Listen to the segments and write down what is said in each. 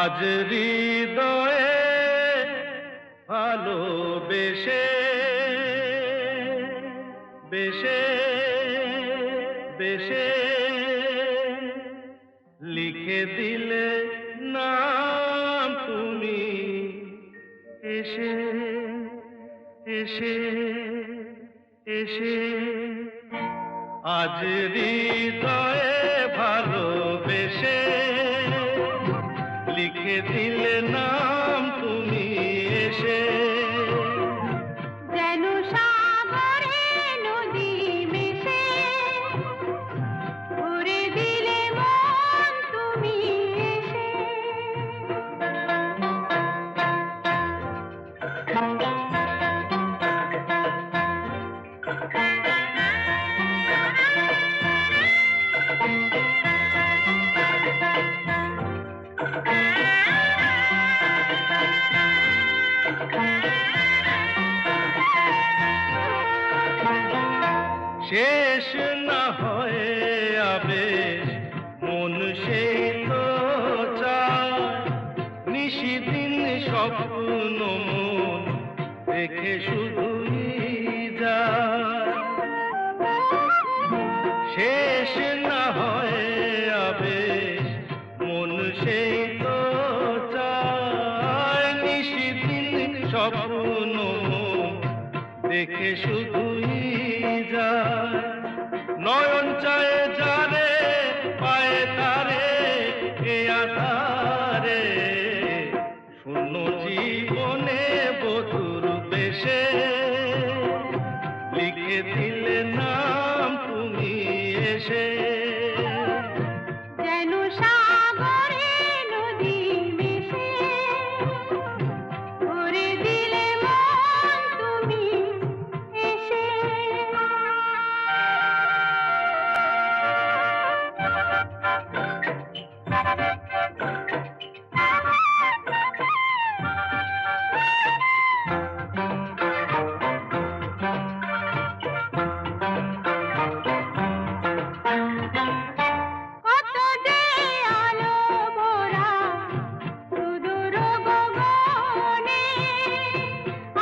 আজ হৃদয়ে ভালোবেসে বেশে বেশে লিখে দিলে নাম তুমি এসে এসে এসে আজ হৃদয়ে ভালোবেসে লিখে দিলে নাম তুমি এসে যেন সাগরে নদী মিশে ভরে দিলে মন তুমি এসে শেষ না হয়ে আবেশ মন সেই তো চায় নিশিদিন স্বপ্ন মন দেখে শুধুই যায় শেষ না হয়ে আবেশ মন সেই তো চায় নিশিদিন স্বপ্ন মন দেখে শুধুই যায় নয়ন চায় যারে পায়ে তারে এ আধারে শূন্য জীবনে বধুর বেশে লিখে দিলে নাম তুমি এসে যেন সাগরে নদী মিশে ভরে দিলে মন তুমি এসে কত যে আলো ভরা সুদূর গগনে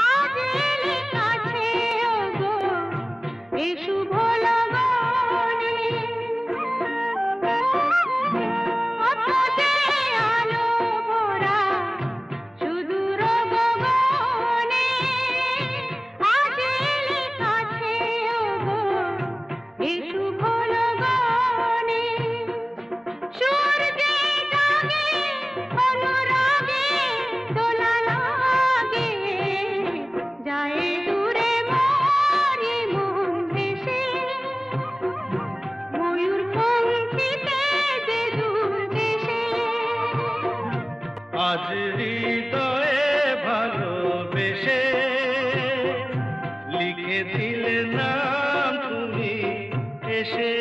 আজ এলে কাছে ওগো এ শুভ লগনে কত যে আলো ভরা সুদূর গগনে আজ এলে কাছে ওগো এ শুভ লগনে সূর্যে ডাকে অনুরাগে দোলা লাগে যায় দূরে মরি মন ভেসে ময়ূর পঙ্খিতে যে দূর দেশে আজ হৃদয়ে ভালোবেসে লিখে দিলে নাম তুমি এসে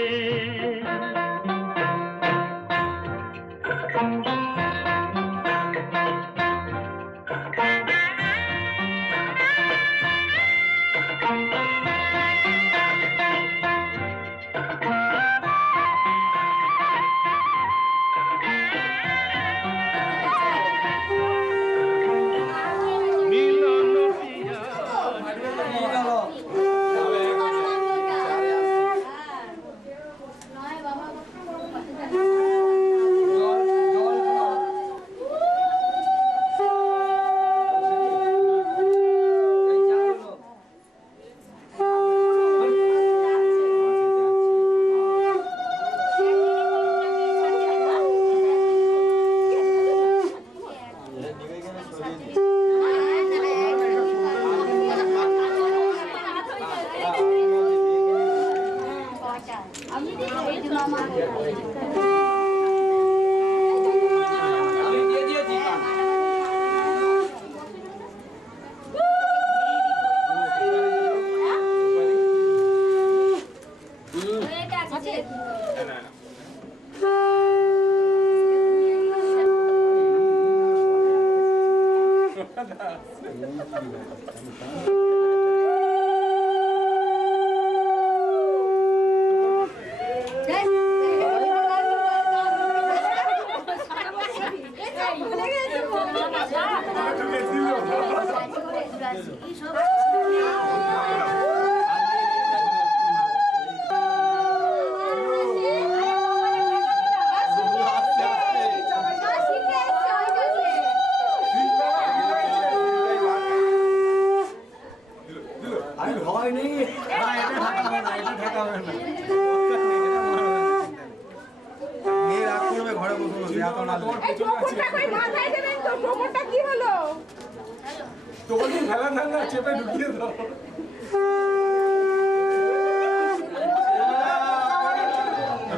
চেপে ঢুকিয়ে দাও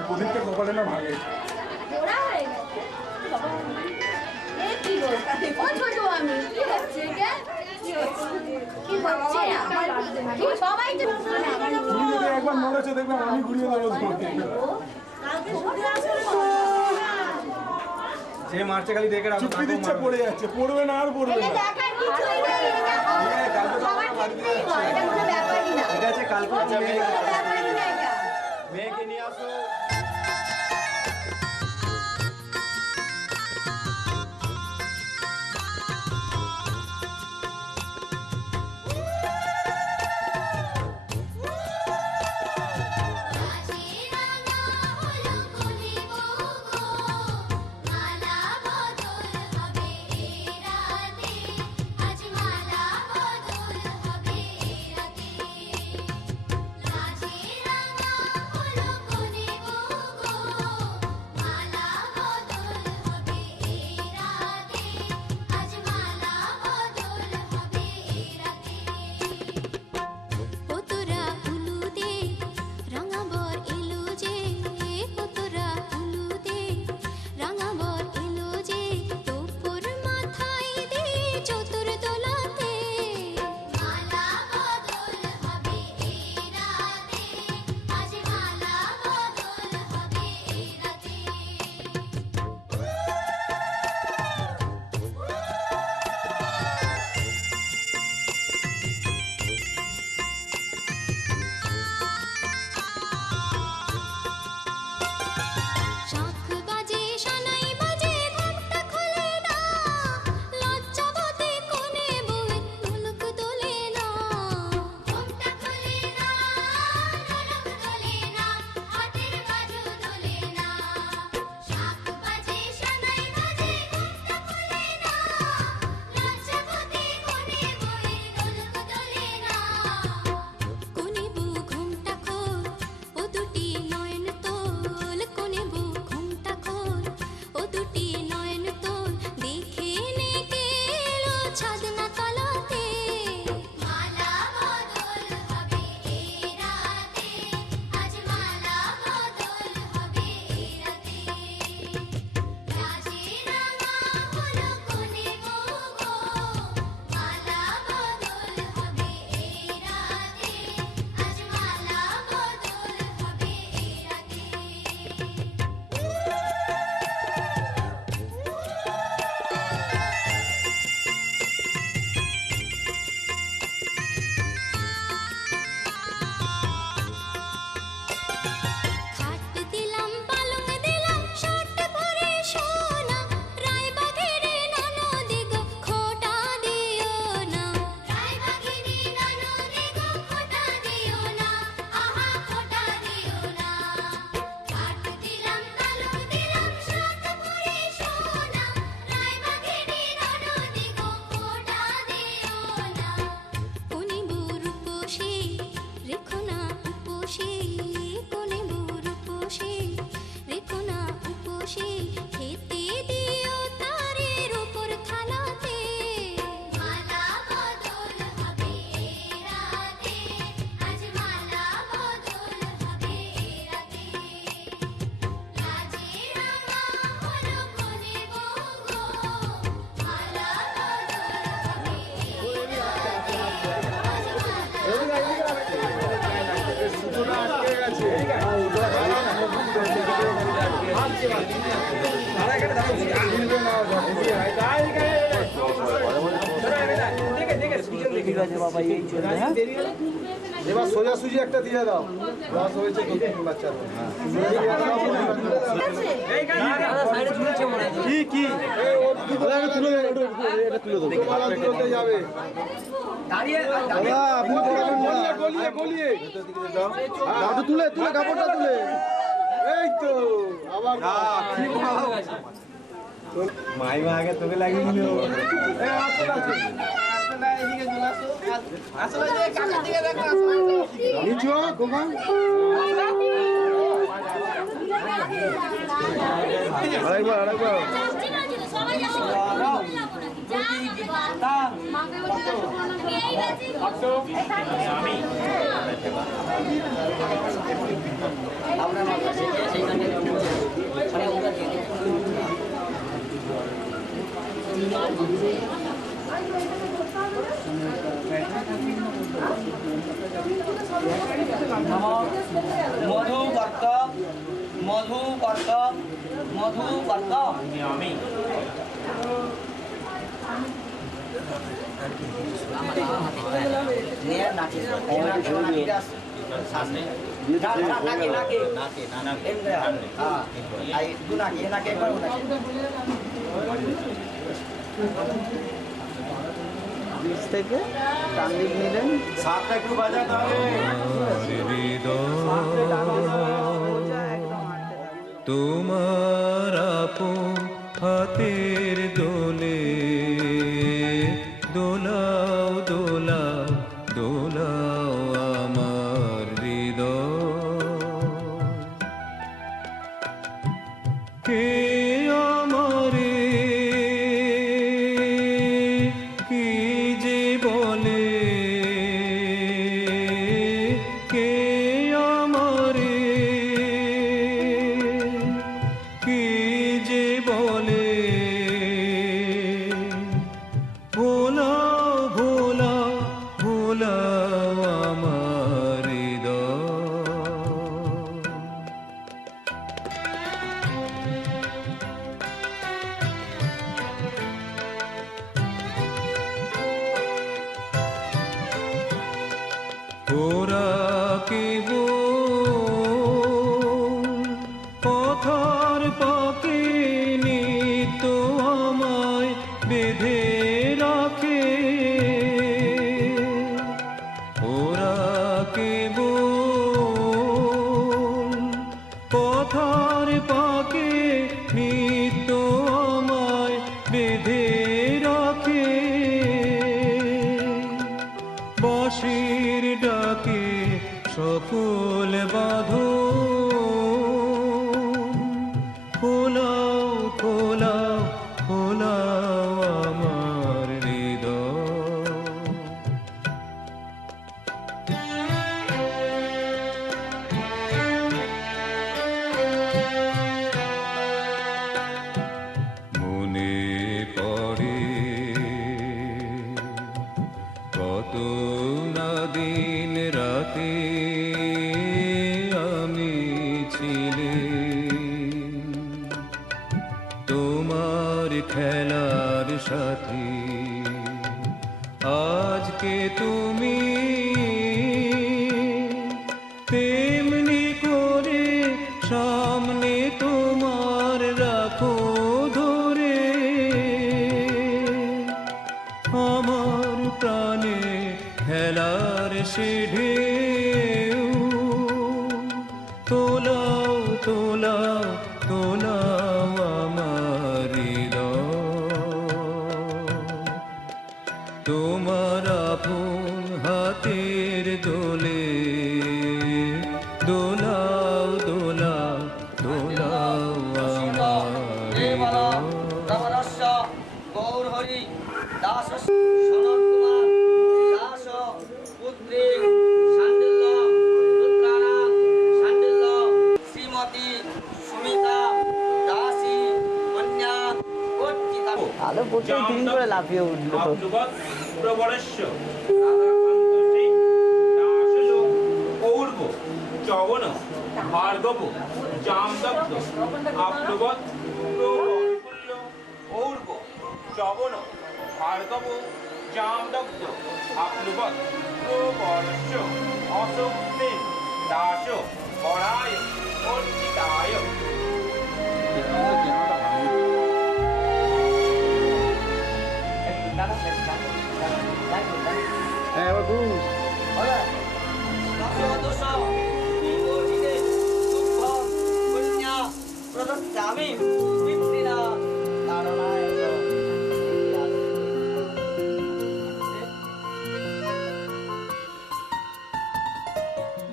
প্রদীপটা কপালে না ভাগে একবার নড়েছে দেখবে আমি ঘুরিয়ে দেবো যে মারছে খালি দেখে রাখো চুপি দিচ্ছে পড়ে যাচ্ছে পড়বে না আর পড়বে না ঠিক আছে কালকে মেয়েকে নিয়ে আসো আছে বাবা, এই চলবে। হ্যাঁ, এবার সোজাসুজি একটা দিয়ে দাও, রস হয়েছে বাচ্চার। সাইডে ঝুলেছে মনে হয়। কি কি তুলে দেবো যাবে। আপনি গলিয়ে গলিয়ে তুলে তুলে কাপড়টা তুলে, এই তো আবার মাইমা আগে তোকে লাগিয়ে দিল। নিচু খোকা আরেকবার মধুবর্ত আমি থেকে ডান দিক নিলেন, সাপটা একটু বাজাতে হবে। তোমার আপন হাতের দোলে দোলাও দোলাও দোলাও আমার হৃদয়। কে আমারে কি যে বলে, কে আমারে কি যে বলে, ভোলাও ভোলাও ভোলাও আমার হৃদয়। ওরা কেবল পথর পাকে নিত আমায় বেঁধে রাখে, ওরা কেবল পথর পাকে নিত আমায় বেঁধে রাখে, বাঁশির ডাকে সকল বাঁধন খোলাও খোলাও খোলাও আমার হৃদয়। মনে পড়ে কত না দিন রাতে আমি ছিলে তোমার খেলার সাথী। আজকে তুমি তেমনি করে সামনে তোমার রাখো ধরে, আমার প্রাণে খেলার সে ঢেউ তোলাও তোলাও তোলাও আমার হৃদয়। তোমার আপন হাতের দোলে দোলাও দোলাও দোলাও আমার হৃদয়। রামরস্য গৌর হরি দাস সনৎ কুমার দাস পুত্রী শান্ডিল্য রুদ্রাণা শান্ডিল্য শ্রীমতী সুমিতা দাসী কন্যা কর্তিকা। আলো পড়তে তিন করে লাফিয়ে উঠলো। চবন ভার্গব জামদগ্ধ আপ্লবৎ ঔর্ব চবন ভার্গব জামদগ্ধ আপ্লুবৎ প্রবর্ষ অশোক সেন দাস বরায় অর্চিতায় হ্যাঁ এবার বলুন প্রদত্তামি পিতৃণা তারণায়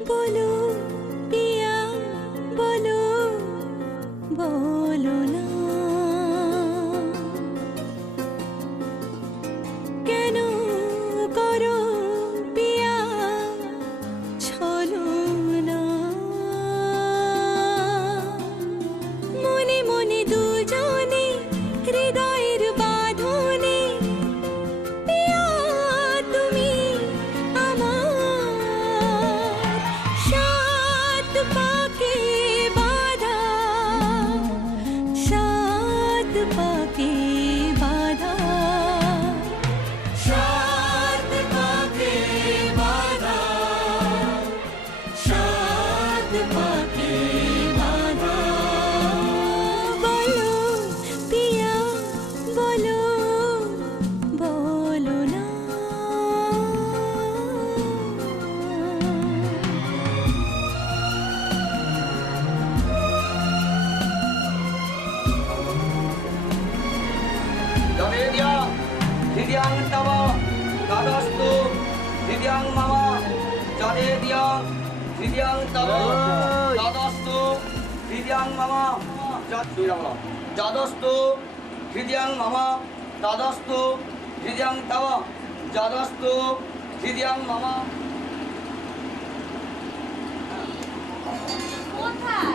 বলো পিয়া বলো বলো না কেন করো পিয়া ছলো না মনে মনে দুজনে হৃদয়ের বাঁধনে পিয়া তুমি আমার সাত পাকে বাঁধা সাত পাকে বাঁধা সাত পাকে বাঁধা সাত পাকে বাঁধা বলো পিয়া বলো বলো না জনেদ্যা হৃদয়াং তব তদস্তু হৃদয়াং মম জনেদ্যা হৃদয়াং তব তদস্তু হৃদয়াং মম যদস্তু হৃদয়াং মম তদস্তু হৃদয়াং তব যদস্তু হৃদয়াং মম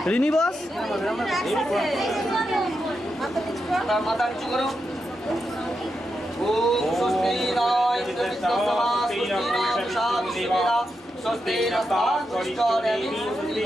রিনি বস মাথা নিচু করো ওম স্বস্তি না ইন্দ্রবিশ্বসমা স্বস্তি না উষা বিশ্ববেদা স্বস্তি নস্তাৎকরিষ্ঠদেবী স্বস্তি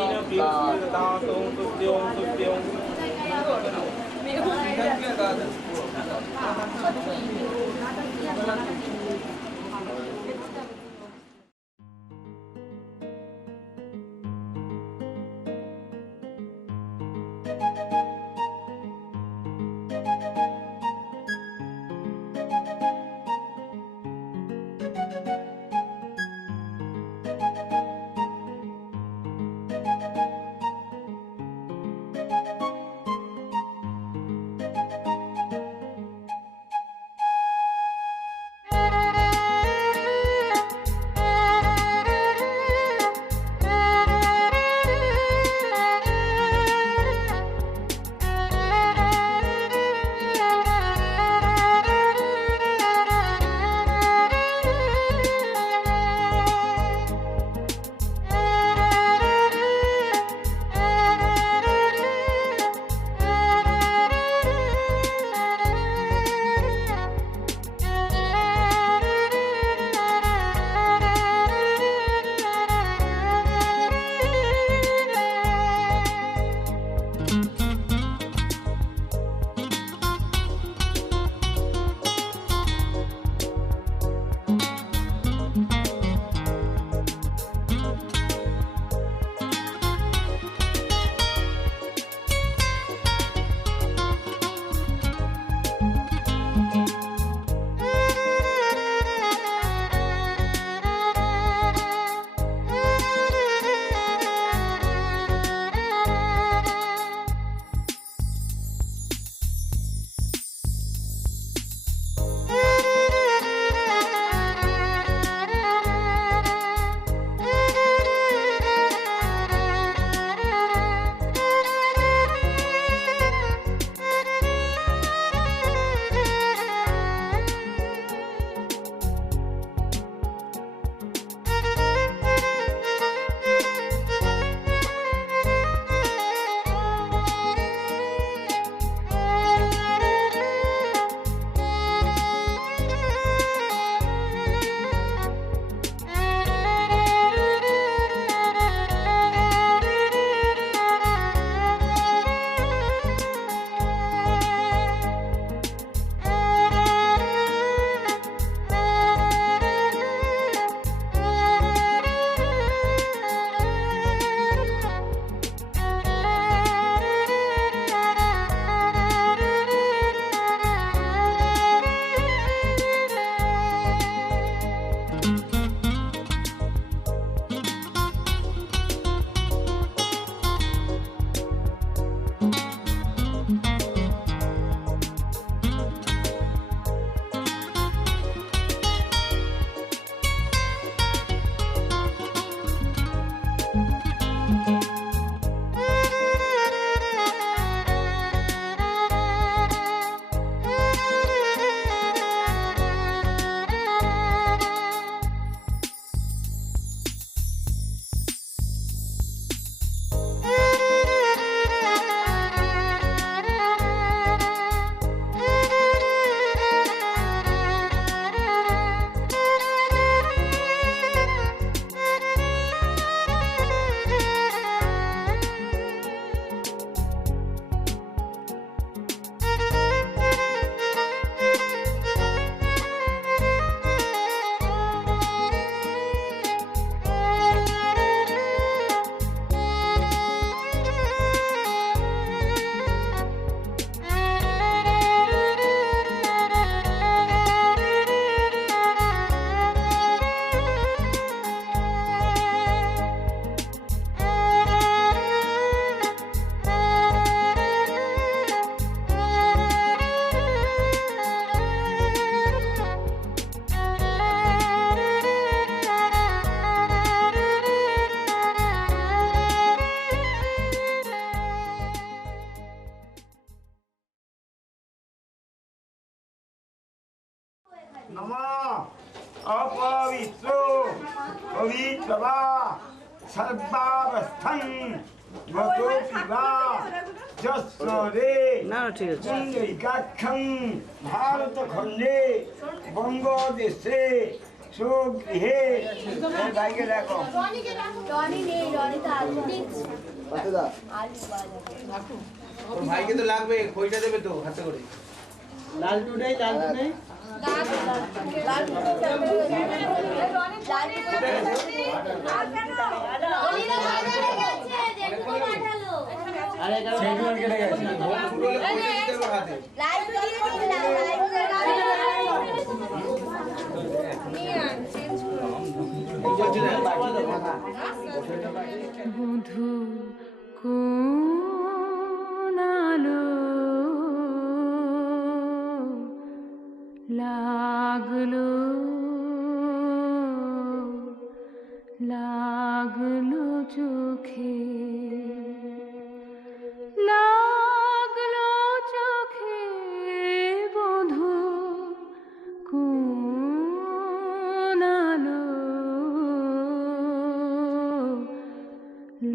নমঃ অপবিত্র পবিত্রবা সর্বাবস্থান গত পিবা যশ্বরে না ঠিক আছে পুণ্ডরীকাক্ষং ভারত খণ্ডে বঙ্গদেশে সুগৃহে ভাইকে দেখো ওর ভাইকে তো লাগবে, খইটা দেবে তো হাতে করে। লালটু নেই, লালটু নেই। সেইগুলো কেটে গেছে ফুল হলে খইটা দিতে হবে হাতে। বধূ কোন আলো লাগলো লাগলো চোখে লাগলো চোখে বধূ কোন আলো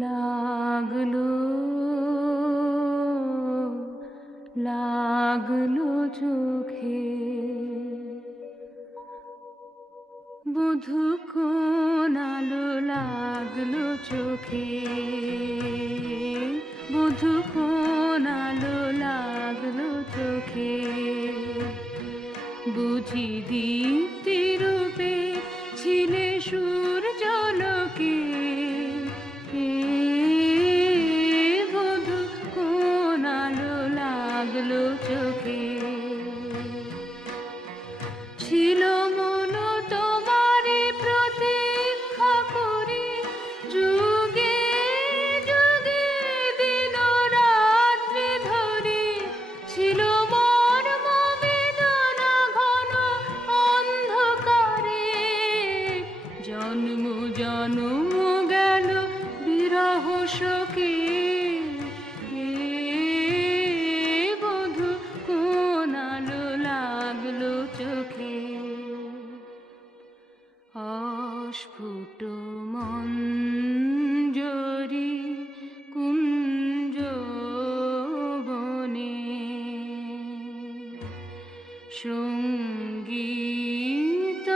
লাগলো লাগলো চোখে বধূ কোন আলো লাগলো চোখে বধূ কোন আলো লাগলো চোখে বুঝি দীপ্তি রূপে ছিলে সূর্যালোকে বধূ কোন আলো লাগলো চোখে ছিল মন তোমারে প্রতীক্ষা করি যুগে যুগে দিন রাত্রি ধরে ছিল মর্ম বেদনা ঘন অন্ধকারে জন্ম জন্ম গেল বিরহ শোকে বধূ কোন আলো লাগলো চোখে অস্ফুট মঞ্জরি কুঞ্জ বনে সঙ্গীত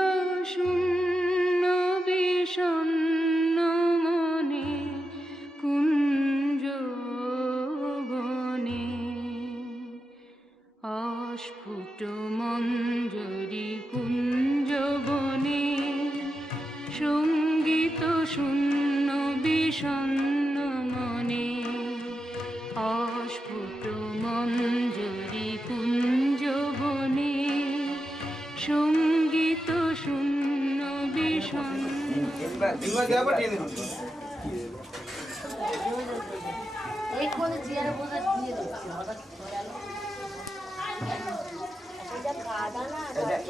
শূন্য বিষণ্ণ মনে কুঞ্জ বনে অস্ফুট মঞ্জরি কুঞ্জ বনে সঙ্গীত শূন্য বিষণ্ণ মনে অস্ফুট মঞ্জরি কুঞ্জ বনে সঙ্গীত শূন্য বিষণ্ণ দুইবার দেওয়ার পর টেনে দিবি।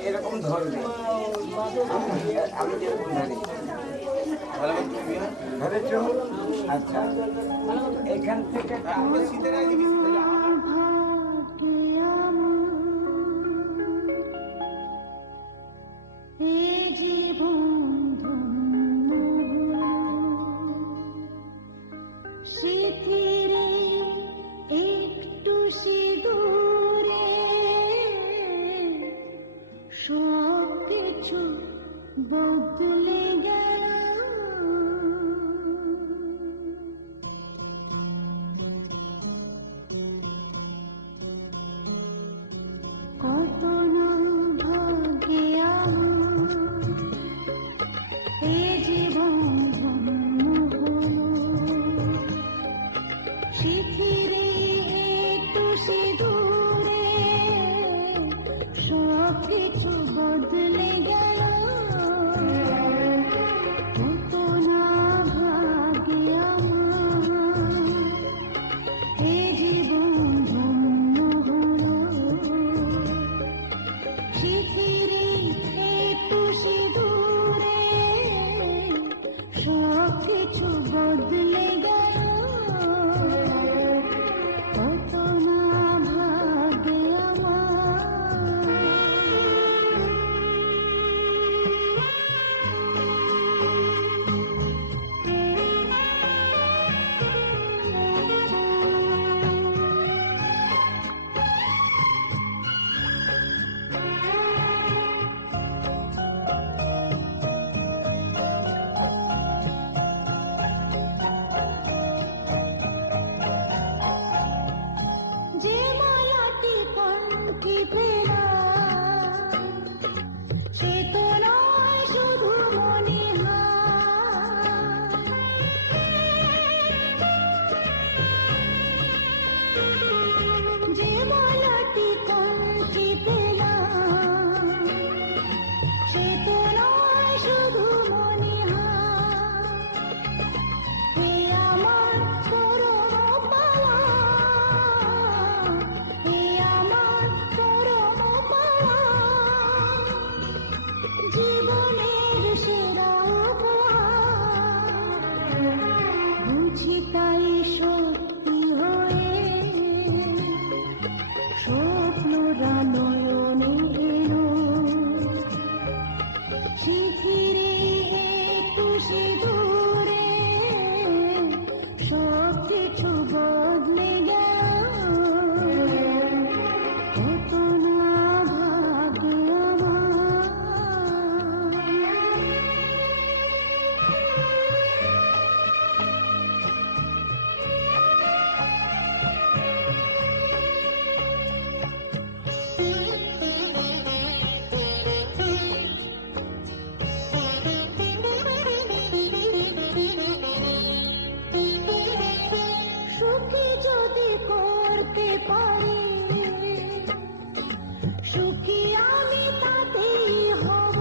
এরকম ধরবে আমি যেরকম ধরি ধরেছ আচ্ছা এখান থেকে আমরা শীতে গায়ে দিবি, শীতে গায়ে। একটু সিঁদুরে সব কিছু বদলে গেল কত না ভাগ্যে আমার এ জীবন ধন্য হলো শিথিরে একটু সিঁদুরে সব কিছু বদলে গেল স্বপ্নরা নয়নে এলো শিথিরে একটু সিঁদুরে সব কিছু বদলে গেল কত না ভাগ্যে আমার সুখী যদি করতে পারি সুখী আমি তাতেই হব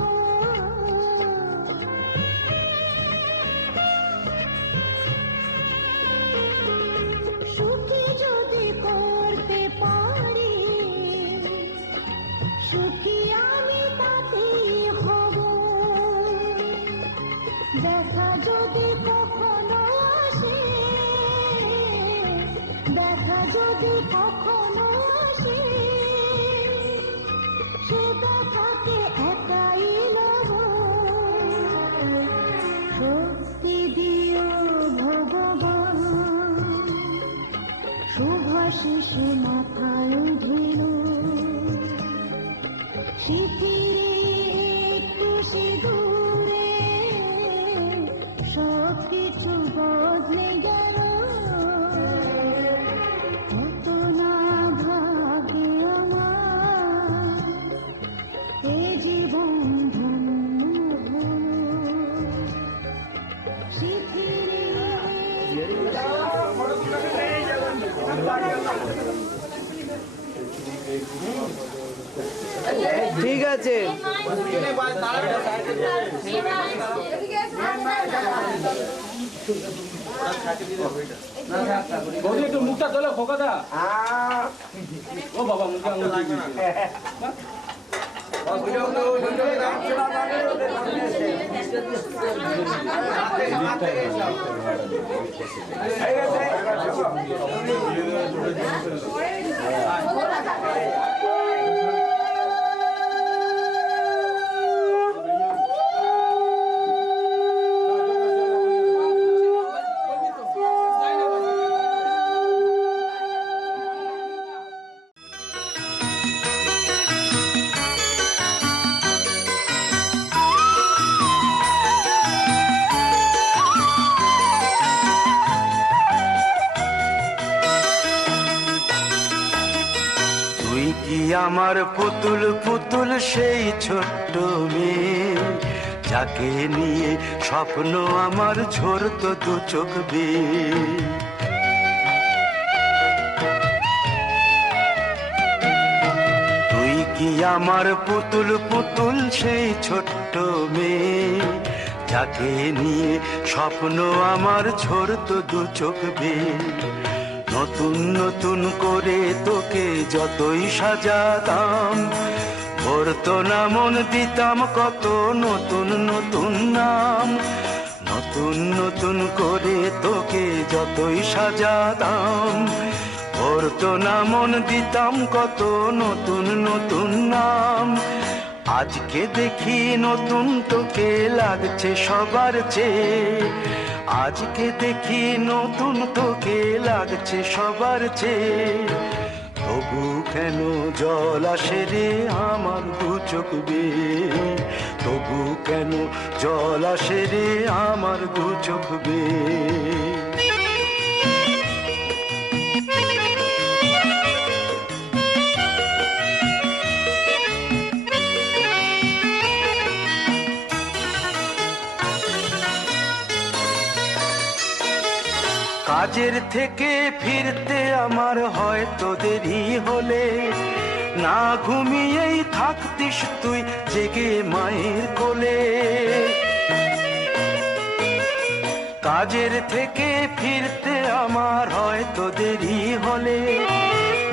সুখী যদি করতে পারি সুখী আমি তাতেই হব দেখা যদি কখনো আসে দেখা যদি কখনো আসে সে দেখাকে একাই লব শক্তি দিও ভগবান শুভাশিস মাথায় ঢেল শিথিরে একটু সিঁদুরে সব কিছু বদলে গেল কত না ভাগ্যে আমার এ জীবন ধন্য হলো শিথিরে ঠিক আছে। বৌদি একটু মুখটা তোলে খোকাদা। ও বাবা মুখে আঙুল লাগবে না। আমার পুতুল পুতুল সেই ছোট্ট মেয়ে যাকে নিয়ে স্বপ্ন আমার ঝরতো দু চোখ বেয়ে তুই কি আমার পুতুল পুতুল সেই ছোট্ট মেয়ে যাকে নিয়ে স্বপ্ন আমার ঝরতো দু চোখ বেয়ে নতুন নতুন করে তোকে যতই সাজাতাম ভরতো না মন দিতাম কত নতুন নতুন নাম নতুন নতুন করে তোকে যতই সাজাতাম ভরতো না মন দিতাম কত নতুন নতুন নাম আজকে দেখি নতুন তোকে লাগছে সবার চেয়ে আজকে দেখি নতুন তোকে লাগছে সবার চেয়ে তবু কেন জল আসে রে আমার দু চোখ বেয়ে তবু কেন জল আসে রে আমার দু চোখ বেয়ে কাজের থেকে ফিরতে আমার হয়তো দেরি হলে না ঘুমিয়েই থাকতিস তুই জেগে মায়ের কোলে কাজের থেকে ফিরতে আমার হয়তো দেরি হলে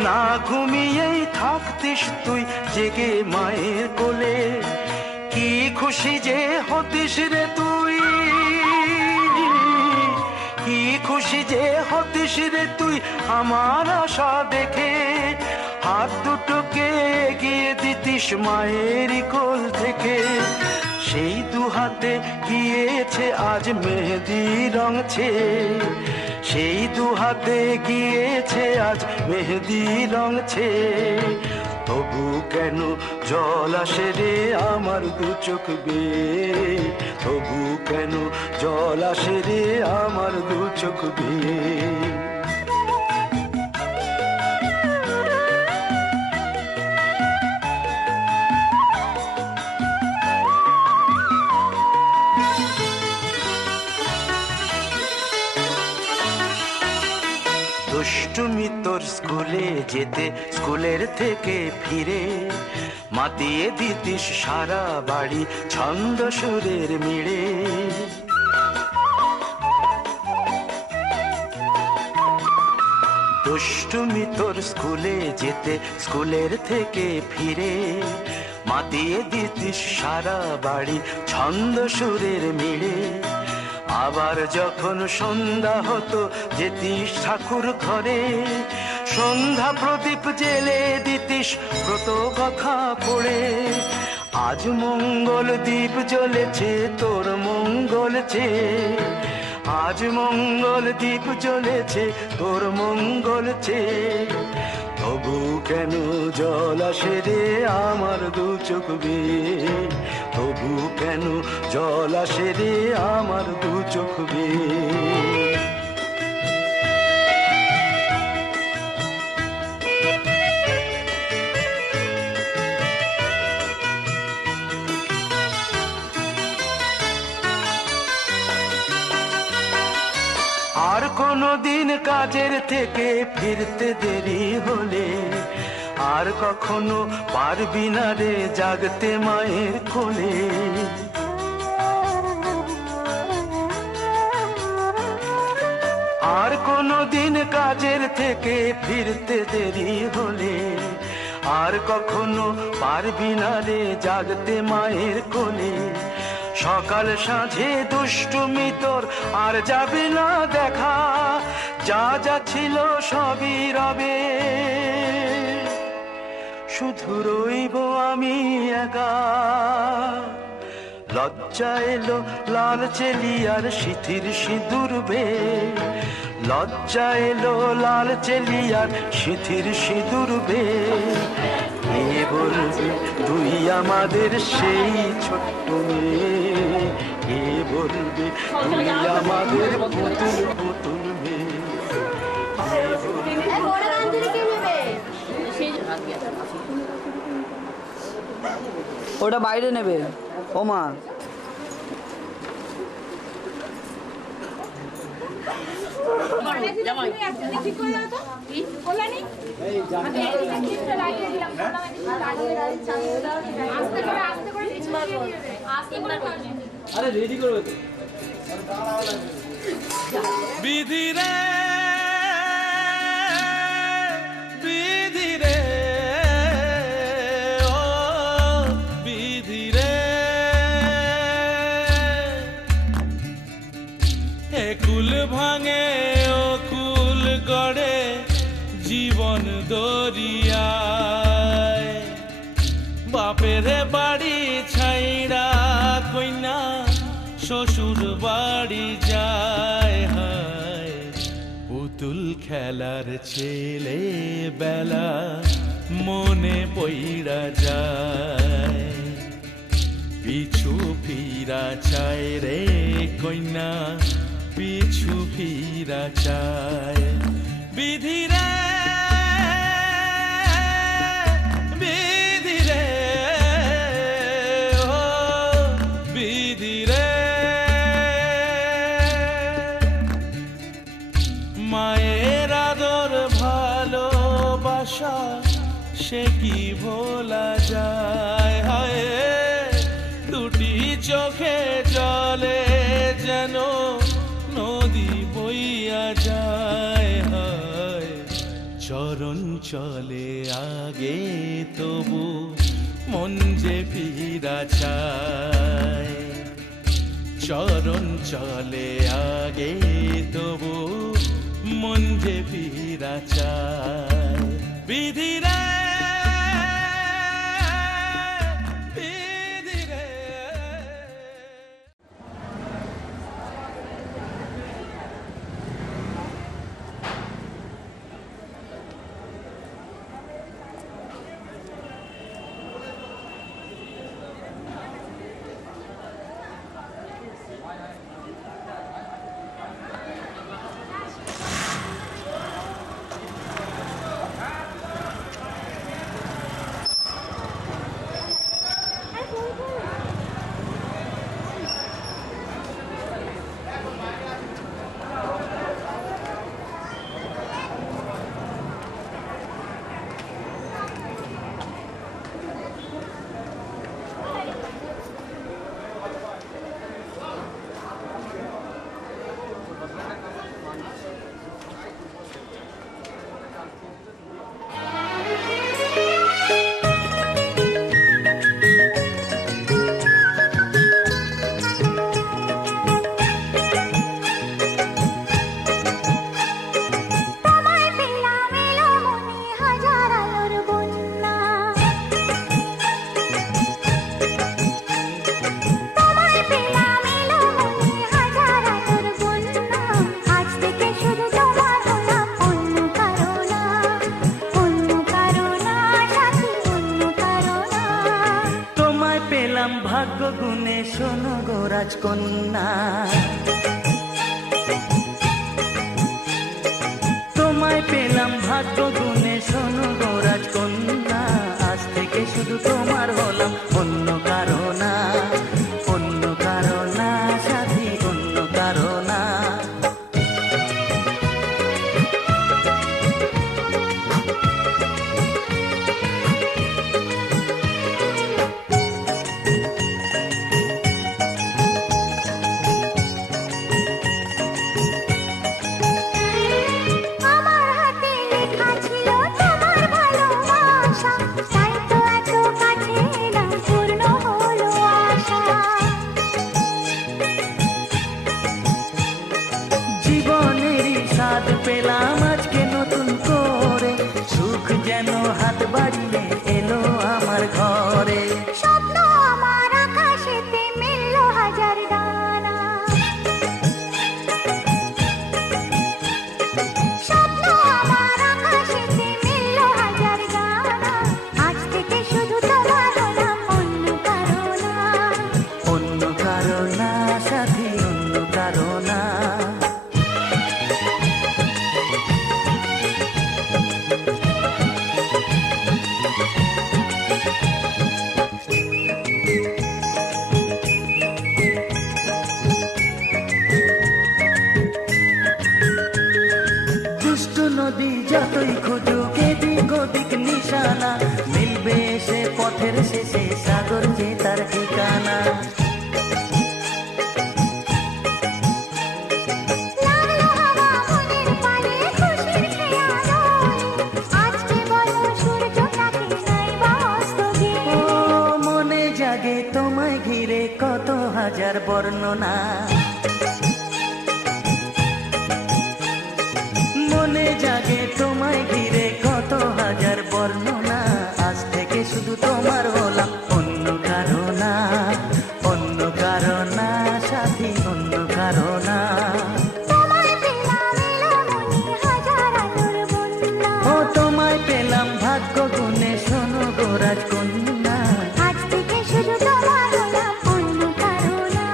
না ঘুমিয়েই থাকতিস তুই জেগে মায়ের কোলে কি খুশি যে হতিস রে তুই কি খুশি যে হতিস রে তুই আমার আশা দেখে হাত দুটোকে এগিয়ে দিতিস মায়েরই কোল থেকে, সেই দু হাতে গিয়েছে আজ মেহেদি রঙছে, সেই দু হাতে গিয়েছে আজ মেহেদি রঙছে। তবু কেন জল আসে রে আমার দু চোখ বেয়ে, তবু কেন জল আসে রে আমার দু চোখ বেয়ে। দুষ্টুমি তোর স্কুলে যেতে, স্কুলের থেকে ফিরে মাতিয়ে দিতিস সারা বাড়ি ছন্দ সুরের মিড়ে। দুষ্টুমি তোর স্কুলে যেতে, স্কুলের থেকে ফিরে মাতিয়ে দিতিস সারা বাড়ি ছন্দ সুরের মিড়ে। আবার যখন সন্ধ্যা হতো যেতিস ঠাকুর ঘরে, সন্ধ্যা প্রদীপ জেলে দিতিস ব্রত কথা পড়ে। আজ মঙ্গল দ্বীপ জ্বলেছে তোর মঙ্গল চেয়ে, আজ মঙ্গল দ্বীপ জ্বলেছে তোর মঙ্গল চেয়ে। তবু কেন জল আসে রে আমার দু চোখ বেয়ে, তবু কেন জল আসে রে আমার দু চোখ বেয়ে। আর কোনো দিন কাজের থেকে ফিরতে দেরি হলে, আর কখনো পারবি না রে জাগতে মায়ের কোলে। আর কোনো দিন কাজের থেকে ফিরতে দেরি হলে, আর কখনো পারবি না রে জাগতে মায়ের কোলে। সকাল সাঁঝে দুষ্টুমি তোর আর যাবে না দেখা, যা যা ছিল সবই রবে, শুধু রইব আমি একা। লজ্জা এলো লাল চেলিয়ার সিথির সিঁদুর বে, লজ্জা এলো লাল চেলিয়ার সিথির সিঁদুর বে। কে বলবে তুই আমাদের সেই ছোট্ট মেয়ে, কে বলবে তুই আমাদের পুতুল পুতুল মেয়ে, কে বলবে। ওটা বাইরে নেবে ও মা। আরে রেডি করবে তো। বিধি রে বিধি রে ও বিধি রে, এ কুল ভাঙে ও কুল গড়ে জীবন দরিয়ায়। বাপের বাড়ি ছাইড়া কইনা শ্বশুর বাড়ি যায়, হায় পুতুল খেলার ছেলে বেলা মনে পইড়া যায়। পিছু ফিরা চায় রে কইনা, পিছু ফিরা চায়। বিধি রে বিধি রে ও বিধি রে, মায়ের আদর ভালোবাসা সে কি ভোলা যায়। হায় দুটি চোখে জলে যেন নদী বইয়া যায়। হায় চরণ চলে আগে তবু মন যে ফিরা চায়, চরণ চলে আগে তবু মন যে ফিরা চায়। বিধি রে পেলাম ভাগ্য গুণে, শোনো গো রাজকন্যা। তোমায় পেলাম ভাগ্য গুণে, শোনো গো রাজকন্যা। আজ থেকে শুধু তোমার হলাম, অন্য কারো না, অন্য কারো না সাথী, অন্য কারো না। আমার হাতে লেখা ছিল তোমার ভালোবাসা, তাই তো এত কাছে এলাম, পূর্ণ হলো আশা। জীবনেরই স্বাদ পেলাম আজকে নতুন করে, সুখ যেন হাত বাড়িয়ে এলো আমার ঘরে। স্বপ্ন আমার আকাশেতে মেলল হাজার ডানা, স্বপ্ন আমার আকাশেতে মেলল হাজার ডানা। আজ থেকে শুধু তোমার হলাম, অন্য কারো না, অন্য কারো না সাথী, অন্য কারো না। দুষ্ট নদী যতই খুঁজুক এদিক ওদিক নিশানা, মিলবে সে পথের শেষে সাগর যে তার ঠিকানা। লাগলো হাওয়া মনের পানে খুশির খেয়াল, আজকে বলো সূর্যটাকে নাই বা অস্ত ও গিয়ে। মনে জাগে তোমায় ঘিরে কত হাজার বর্ণনা, মনে জাগে তোমায় ঘিরে কত হাজার বর্ণনা। আজ থেকে শুধু তোমার হলাম, অন্য কারো না, অন্য কারো না সাথী, অন্য কারো না। তোমায় পেলাম এলো মনে হাজার আলোর বন্যা, ও তোমায় পেলাম ভাগ্য গুণে, শোনো গো রাজকন্যা। আজ থেকে শুধু তোমার হলাম, অন্য কারো না,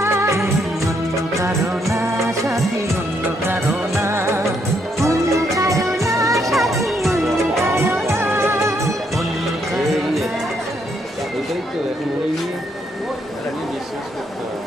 অন্য কারো না সাথী, অন্য কারো না। অন্য কারো না সাথী, অন্য কারো না। অন্য কারো না। ওইটাই তো এখন ওই নিয়ে তাকে বিশ্বাস করতে হবে।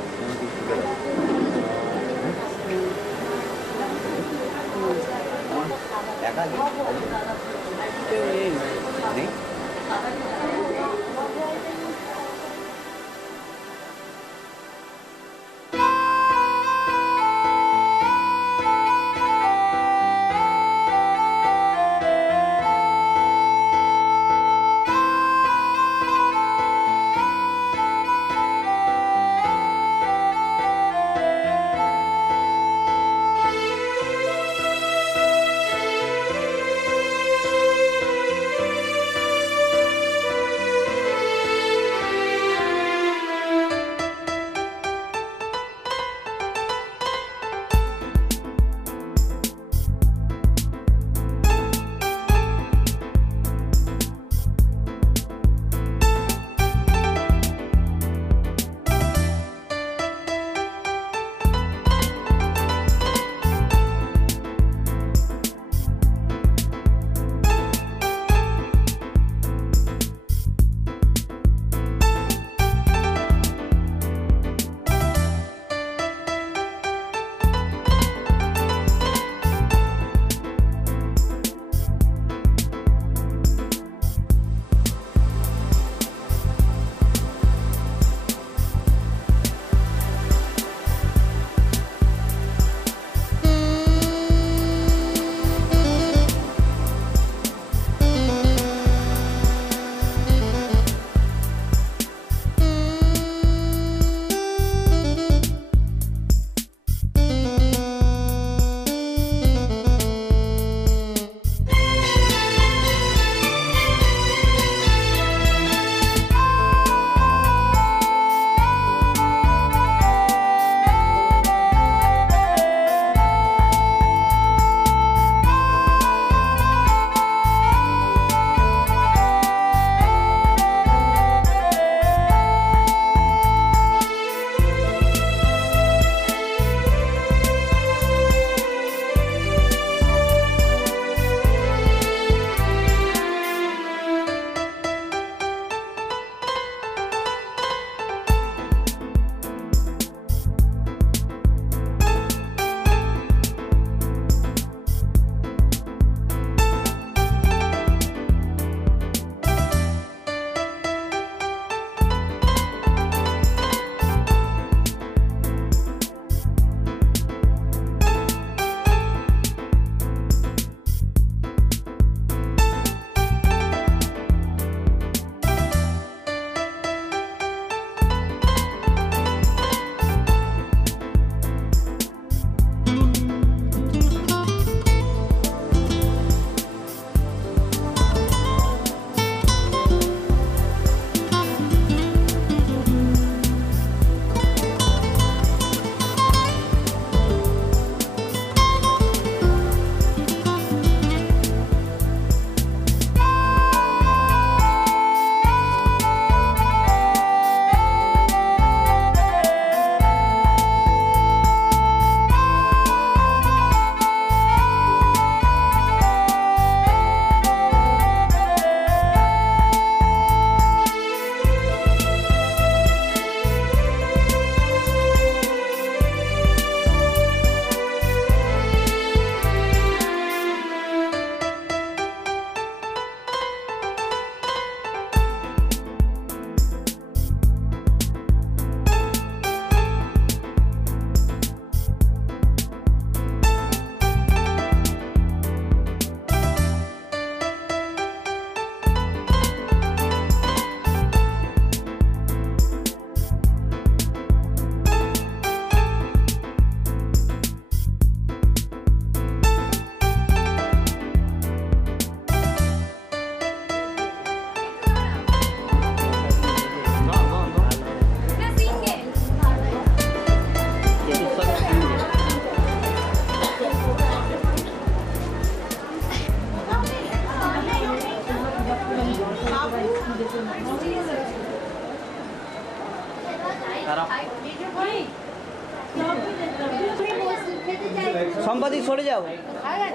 সম্পাদিক সরে যাও,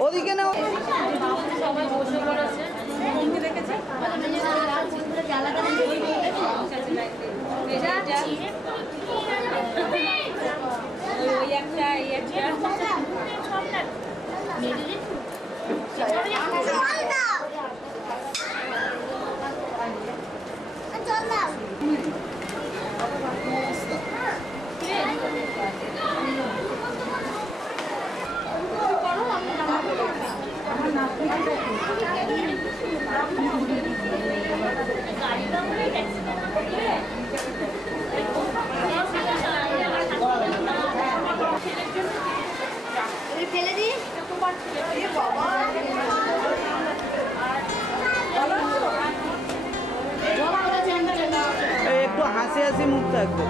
ওদিকে না। ফেলে দিই একটু হাসি হাসি মুখ থাকবে।